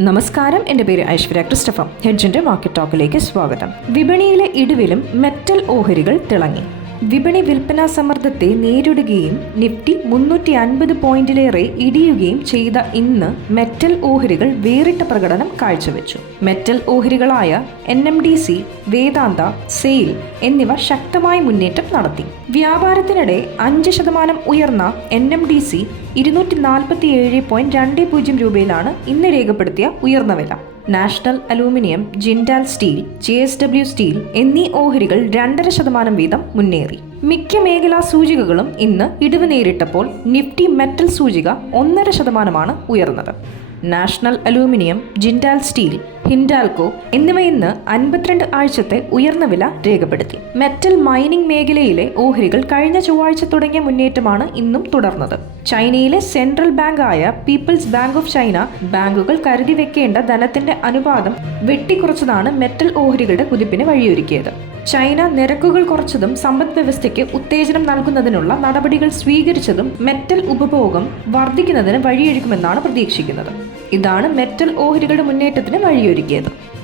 നമസ്കാരം. എന്റെ പേര് ഐശ്വര്യ ക്രിസ്റ്റഫർ ഹെഡ്ജിന്റെ മാർക്കറ്റ് ടോക്കിലേക്ക് സ്വാഗതം. വിപണിയിലെ ഇടിവിലും മെറ്റൽ ഓഹരികൾ തിളങ്ങി. വിപണി വിൽപ്പനാ സമ്മർദ്ദത്തെ നേരിടുകയും നിഫ്റ്റി മുന്നൂറ്റി അൻപത് പോയിന്റിലേറെ ഇടിയുകയും ചെയ്ത ഇന്ന് മെറ്റൽ ഓഹരികൾ വേറിട്ട പ്രകടനം കാഴ്ചവെച്ചു. Metal ഓഹരികളായ N M D C Vedanta SAIL എന്നിവ ശക്തമായ മുന്നേറ്റം നടത്തി. വ്യാപാരത്തിനിടെ അഞ്ച് ശതമാനം ഉയർന്ന എൻ എം ഡി സി ഇരുന്നൂറ്റി നാൽപ്പത്തി ഏഴ് പോയിന്റ് രണ്ട് പൂജ്യം രൂപയിലാണ് ഇന്ന് രേഖപ്പെടുത്തിയ ഉയർന്ന വില. National Aluminium Jindal Steel J S W Steel എന്നീ ഓഹരികൾ രണ്ടര ശതമാനം വീതം മുന്നേറി. മിക്ക മേഖലാ സൂചികകളും ഇന്ന് ഇടിവ് നേരിട്ടപ്പോൾ നിഫ്റ്റി മെറ്റൽ സൂചിക ഒന്നര ശതമാനമാണ് ഉയർന്നത്. National Aluminium Jindal Steel Hindalco എന്നിവ ഇന്ന് അൻപത്തിരണ്ട് ആഴ്ചത്തെ ഉയർന്ന വില രേഖപ്പെടുത്തി. മെറ്റൽ മൈനിംഗ് മേഖലയിലെ ഓഹരികൾ കഴിഞ്ഞ ചൊവ്വാഴ്ച തുടങ്ങിയ മുന്നേറ്റമാണ് ഇന്നും തുടർന്നത്. ചൈനയിലെ സെൻട്രൽ ബാങ്ക് ആയ പീപ്പിൾസ് ബാങ്ക് ഓഫ് ചൈന ബാങ്കുകൾ കരുതി വെക്കേണ്ട ധനത്തിന്റെ അനുപാതം വെട്ടിക്കുറച്ചതാണ് മെറ്റൽ ഓഹരികളുടെ കുതിപ്പിന് വഴിയൊരുക്കിയത്. ചൈന നിരക്കുകൾ കുറച്ചതും സമ്പദ് വ്യവസ്ഥയ്ക്ക് ഉത്തേജനം നൽകുന്നതിനുള്ള നടപടികൾ സ്വീകരിച്ചതും മെറ്റൽ ഉപഭോഗം വർദ്ധിക്കുന്നതിന് വഴിയൊരുക്കുമെന്നാണ് പ്രതീക്ഷിക്കുന്നത്. ഇതാണ് മെറ്റൽ ഓഹരികളുടെ മുന്നേറ്റത്തിന് വഴിയൊരുക്കിയത്.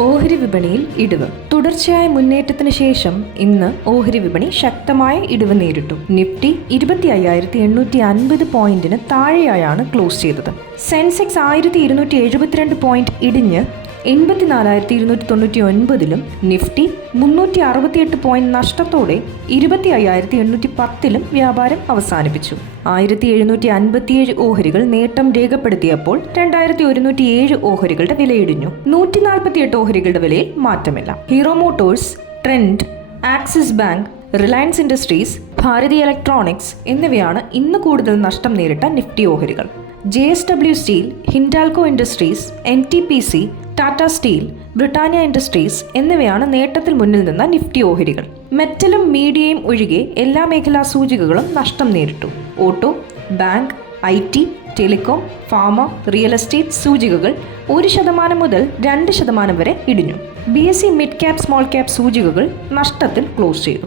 ഓഹരി വിപണിയിൽ ഇടിവ്. തുടർച്ചയായ മുന്നേറ്റത്തിന് ശേഷം ഇന്ന് ഓഹരി വിപണി ശക്തമായ ഇടിവ് നേരിട്ടു. നിഫ്റ്റി ഇരുപത്തി അയ്യായിരത്തി എണ്ണൂറ്റി അൻപത് പോയിന്റിന് താഴെയായാണ് ക്ലോസ് ചെയ്തത്. സെൻസെക്സ് ആയിരത്തി ഇരുന്നൂറ്റി എഴുപത്തിരണ്ട് പോയിന്റ് ഇടിഞ്ഞ് എൺപത്തിനാലായിരത്തി ഇരുന്നൂറ്റി തൊണ്ണൂറ്റി ഒൻപതിലും നിഫ്റ്റി മുന്നൂറ്റി അറുപത്തിയെട്ട് പോയിന്റ് നഷ്ടത്തോടെ ഇരുപത്തി അയ്യായിരത്തി എണ്ണൂറ്റി പത്തിലും വ്യാപാരം അവസാനിപ്പിച്ചു. ആയിരത്തി എഴുന്നൂറ്റി അൻപത്തിയേഴ് ഓഹരികൾ നേട്ടം രേഖപ്പെടുത്തിയപ്പോൾ രണ്ടായിരത്തി ഒരുന്നൂറ്റി ഏഴ് ഓഹരികളുടെ വിലയിടിഞ്ഞു. നൂറ്റി നാൽപ്പത്തിയെട്ട് ഓഹരികളുടെ വിലയിൽ മാറ്റമില്ല. Hero Motors Trent Axis Bank Reliance Industries Bharati Electronics എന്നിവയാണ് ഇന്ന് കൂടുതൽ നഷ്ടം നേരിട്ട നിഫ്റ്റി ഓഹരികൾ. J S W Steel Hindalco Industries N T P C Tata Steel Britannia Industries എന്നിവയാണ് നേട്ടത്തിൽ മുന്നിൽ നിന്ന നിഫ്റ്റി ഓഹരികൾ. മെറ്റലും മീഡിയയും ഒഴികെ എല്ലാ മേഖലാ സൂചികകളും നഷ്ടം നേരിട്ടു. Auto bank I T telecom pharma real estate സൂചികകൾ ഒരു ശതമാനം മുതൽ രണ്ട് ശതമാനം വരെ ഇടിഞ്ഞു. B S E mid cap small cap സൂചികകൾ നഷ്ടത്തിൽ ക്ലോസ് ചെയ്തു.